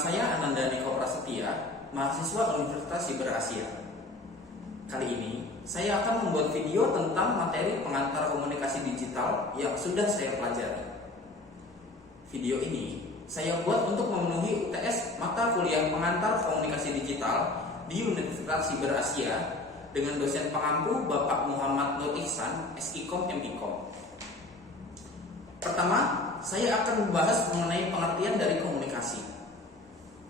saya Ananda Niko Prasetya, mahasiswa Universitas Siber Asia. Kali ini, saya akan membuat video tentang materi pengantar komunikasi digital yang sudah saya pelajari. Video ini saya buat untuk memenuhi UTS mata kuliah pengantar komunikasi digital di Universitas Siber Asia dengan dosen pengampu Bapak Muhammad Nur Ihsan, SIKOM MIKOM. Pertama, saya akan membahas mengenai pengertian dari komunikasi.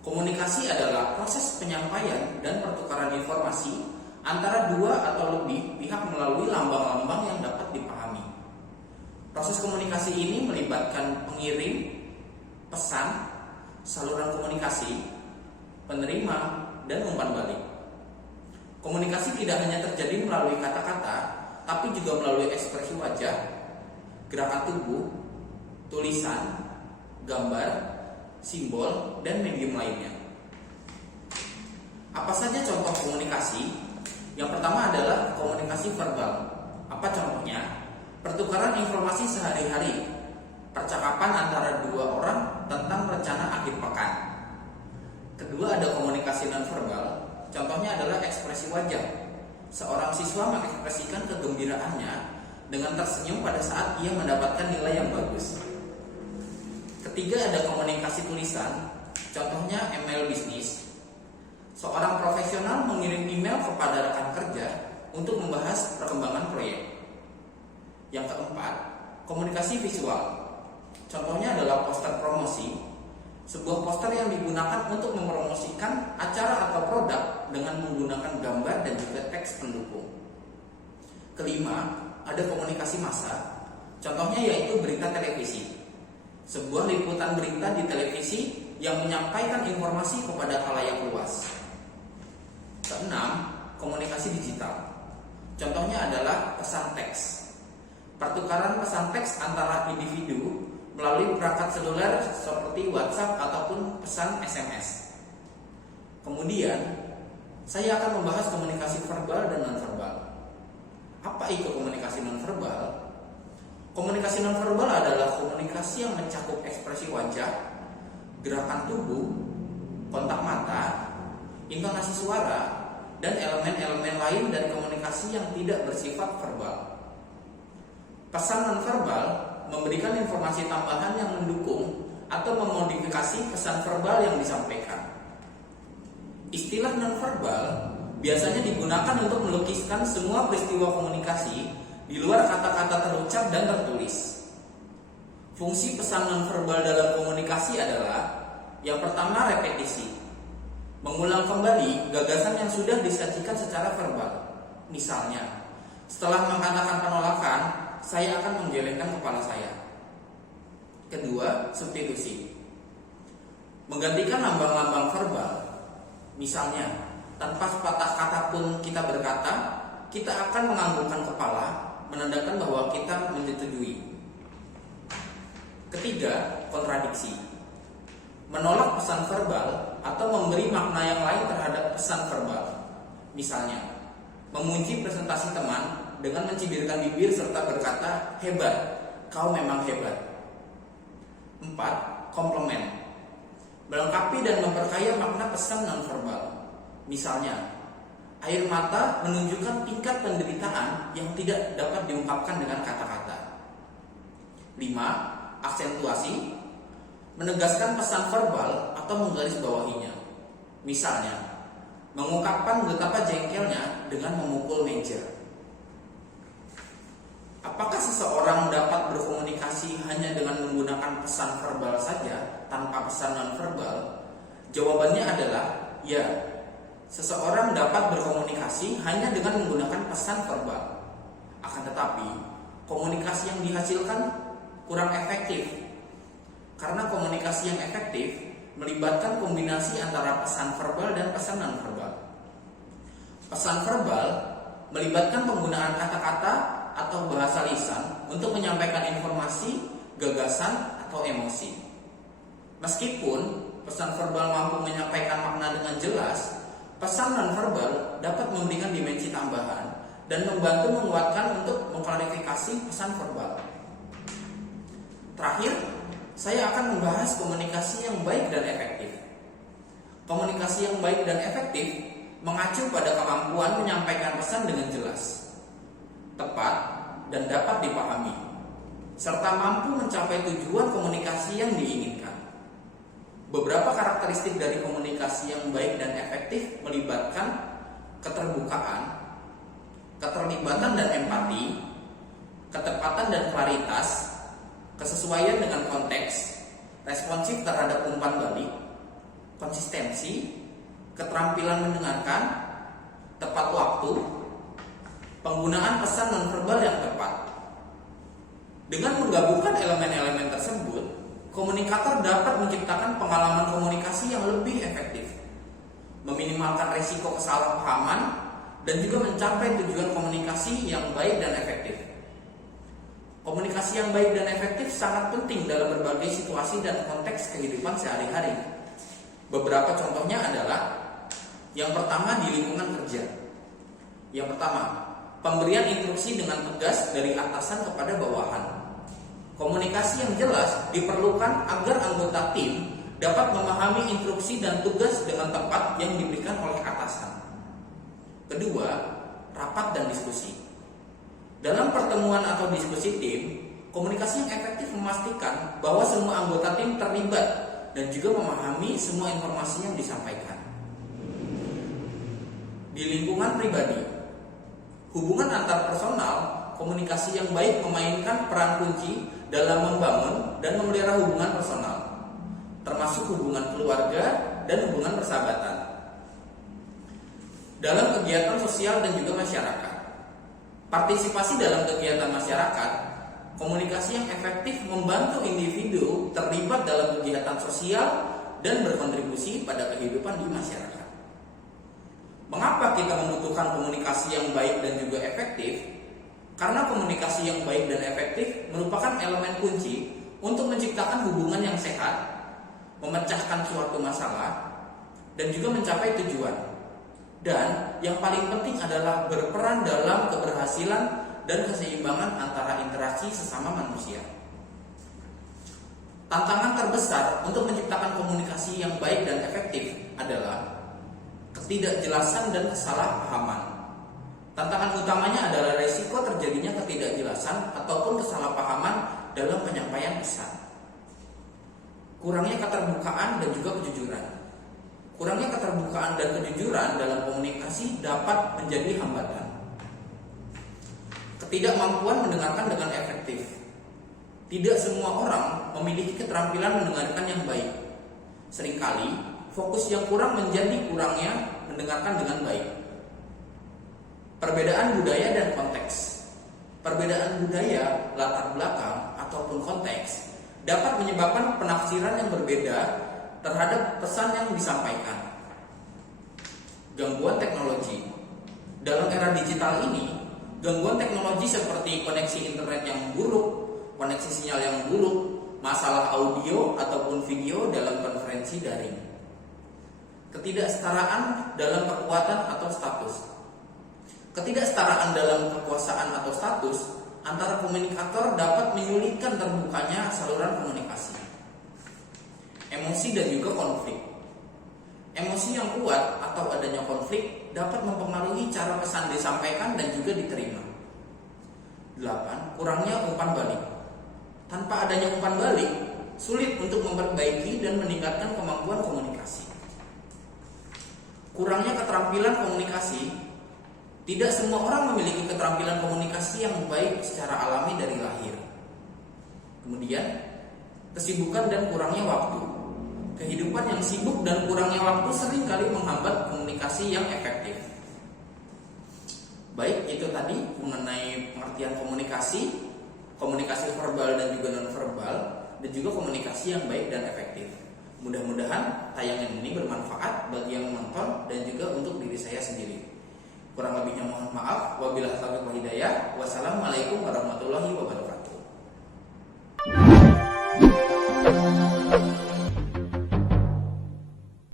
Komunikasi adalah proses penyampaian dan pertukaran informasi antara dua atau lebih pihak melalui lambang-lambang yang dapat dipahami. Proses komunikasi ini melibatkan pengirim, pesan, saluran komunikasi, penerima, dan umpan balik. Komunikasi tidak hanya terjadi melalui kata-kata, tapi juga melalui ekspresi wajah, gerakan tubuh, tulisan, gambar, simbol, dan medium lainnya. Apa saja contoh komunikasi? Yang pertama adalah komunikasi verbal. Apa contohnya? Pertukaran informasi sehari-hari, percakapan antara dua orang tentang rencana akhir pekan. Kedua ada komunikasi nonverbal. Contohnya adalah ekspresi wajah. Seorang siswa mengekspresikan kegembiraannya dengan tersenyum pada saat ia mendapatkan nilai yang bagus. Ketiga ada komunikasi tulisan, contohnya email bisnis. Seorang profesional mengirim email kepada rekan kerja untuk membahas perkembangan proyek. Yang keempat, komunikasi visual. Contohnya adalah poster promosi, sebuah poster yang digunakan untuk mempromosikan acara atau produk dengan menggunakan gambar dan juga teks pendukung. Kelima, ada komunikasi massa, contohnya yaitu berita televisi. Sebuah liputan berita di televisi yang menyampaikan informasi kepada khalayak luas. Keenam, komunikasi digital. Contohnya adalah pesan teks. Pertukaran pesan teks antara individu melalui perangkat seluler seperti WhatsApp ataupun pesan SMS. Kemudian, saya akan membahas komunikasi verbal dan nonverbal. Apa itu komunikasi nonverbal? Komunikasi nonverbal adalah komunikasi yang mencakup ekspresi wajah, gerakan tubuh, kontak mata, intonasi suara, dan elemen-elemen lain dari komunikasi yang tidak bersifat verbal. Pesan nonverbal memberikan informasi tambahan yang mendukung atau memodifikasi pesan verbal yang disampaikan. Istilah nonverbal biasanya digunakan untuk melukiskan semua peristiwa komunikasi di luar kata-kata terucap dan tertulis. Fungsi pesan nonverbal dalam komunikasi adalah yang pertama repetisi, mengulang kembali gagasan yang sudah disajikan secara verbal. Misalnya, setelah mengatakan penolakan, saya akan menggelengkan kepala saya. Kedua, substitusi, menggantikan lambang-lambang verbal. Misalnya, tanpa sepatah kata pun kita berkata, kita akan menganggukkan kepala, menandakan bahwa kita menyetujui. Ketiga, kontradiksi, menolak pesan verbal atau memberi makna yang lain terhadap pesan verbal. Misalnya, memuji presentasi teman dengan mencibirkan bibir serta berkata, hebat, kau memang hebat. 4. Komplement, melengkapi dan memperkaya makna pesan nonverbal. Misalnya, air mata menunjukkan tingkat penderitaan yang tidak dapat diungkapkan dengan kata-kata. 5. Aksentuasi, menegaskan pesan verbal atau menggarisbawahinya. Misalnya, mengungkapkan betapa jengkelnya dengan memukul meja. Apakah seseorang dapat berkomunikasi hanya dengan menggunakan pesan verbal saja tanpa pesan nonverbal? Jawabannya adalah ya. Seseorang dapat berkomunikasi hanya dengan menggunakan pesan verbal. Akan tetapi, komunikasi yang dihasilkan kurang efektif. Karena komunikasi yang efektif melibatkan kombinasi antara pesan verbal dan pesan nonverbal. Pesan verbal melibatkan penggunaan kata-kata atau bahasa lisan untuk menyampaikan informasi, gagasan, atau emosi. Meskipun pesan verbal mampu menyampaikan makna dengan jelas, pesan nonverbal dapat memberikan dimensi tambahan dan membantu menguatkan untuk mengklarifikasi pesan verbal. Terakhir, saya akan membahas komunikasi yang baik dan efektif. Komunikasi yang baik dan efektif mengacu pada kemampuan menyampaikan pesan dengan jelas, tepat, dan dapat dipahami, serta mampu mencapai tujuan komunikasi yang diinginkan. Beberapa karakteristik dari komunikasi yang baik dan efektif melibatkan keterbukaan, keterlibatan dan empati, ketepatan dan klaritas, kesesuaian dengan konteks, responsif terhadap umpan balik, konsistensi, keterampilan mendengarkan, tepat waktu, penggunaan pesan nonverbal yang tepat. Dengan menggabungkan elemen-elemen tersebut, komunikator dapat menciptakan pengalaman komunikasi yang lebih efektif, meminimalkan risiko kesalahpahaman, dan juga mencapai tujuan komunikasi yang baik dan efektif. Komunikasi yang baik dan efektif sangat penting dalam berbagai situasi dan konteks kehidupan sehari-hari. Beberapa contohnya adalah yang pertama di lingkungan kerja. Yang pertama, pemberian instruksi dengan tegas dari atasan kepada bawahan. Komunikasi yang jelas diperlukan agar anggota tim dapat memahami instruksi dan tugas dengan tepat yang diberikan oleh atasan. Kedua, rapat dan diskusi. Dalam pertemuan atau diskusi tim, komunikasi yang efektif memastikan bahwa semua anggota tim terlibat dan juga memahami semua informasi yang disampaikan. Di lingkungan pribadi, hubungan antar personal, komunikasi yang baik memainkan peran kunci dalam membangun dan memelihara hubungan personal, termasuk hubungan keluarga dan hubungan persahabatan. Dalam kegiatan sosial dan juga masyarakat, partisipasi dalam kegiatan masyarakat, komunikasi yang efektif membantu individu terlibat dalam kegiatan sosial dan berkontribusi pada kehidupan di masyarakat. Mengapa kita membutuhkan komunikasi yang baik dan juga efektif? Karena komunikasi yang baik dan efektif merupakan elemen kunci untuk menciptakan hubungan yang sehat, memecahkan suatu masalah, dan juga mencapai tujuan. Dan yang paling penting adalah berperan dalam keberhasilan dan keseimbangan antara interaksi sesama manusia. Tantangan terbesar untuk menciptakan komunikasi yang baik dan efektif adalah ketidakjelasan dan kesalahpahaman. Tantangan utamanya adalah risiko terjadinya ketidakjelasan ataupun kesalahpahaman dalam penyampaian pesan. Kurangnya keterbukaan dan juga kejujuran. Kurangnya keterbukaan dan kejujuran dalam komunikasi dapat menjadi hambatan. Ketidakmampuan mendengarkan dengan efektif. Tidak semua orang memiliki keterampilan mendengarkan yang baik. Seringkali, fokus yang kurang menjadi kurangnya mendengarkan dengan baik. Perbedaan budaya dan konteks. Perbedaan budaya, latar belakang, ataupun konteks dapat menyebabkan penafsiran yang berbeda terhadap pesan yang disampaikan. Gangguan teknologi. Dalam era digital ini, gangguan teknologi seperti koneksi internet yang buruk, koneksi sinyal yang buruk, masalah audio ataupun video dalam konferensi daring. Ketidaksetaraan dalam kekuatan atau status. Ketidaksetaraan dalam kekuasaan atau status antara komunikator dapat menyulitkan terbukanya saluran komunikasi. Emosi dan juga konflik. Emosi yang kuat atau adanya konflik dapat mempengaruhi cara pesan disampaikan dan juga diterima. 8. Kurangnya umpan balik. Tanpa adanya umpan balik, sulit untuk memperbaiki dan meningkatkan kemampuan komunikasi. Kurangnya keterampilan komunikasi. Tidak semua orang memiliki keterampilan komunikasi yang baik secara alami dari lahir. Kemudian, kesibukan dan kurangnya waktu. Kehidupan yang sibuk dan kurangnya waktu seringkali menghambat komunikasi yang efektif. Baik, itu tadi mengenai pengertian komunikasi, komunikasi verbal dan juga non-verbal, dan juga komunikasi yang baik dan efektif. Mudah-mudahan tayangan ini bermanfaat bagi yang menonton dan juga untuk diri saya sendiri. Kurang lebihnya mohon maaf. Wabillahi taufiq wal hidayah. Wassalamualaikum warahmatullahi wabarakatuh.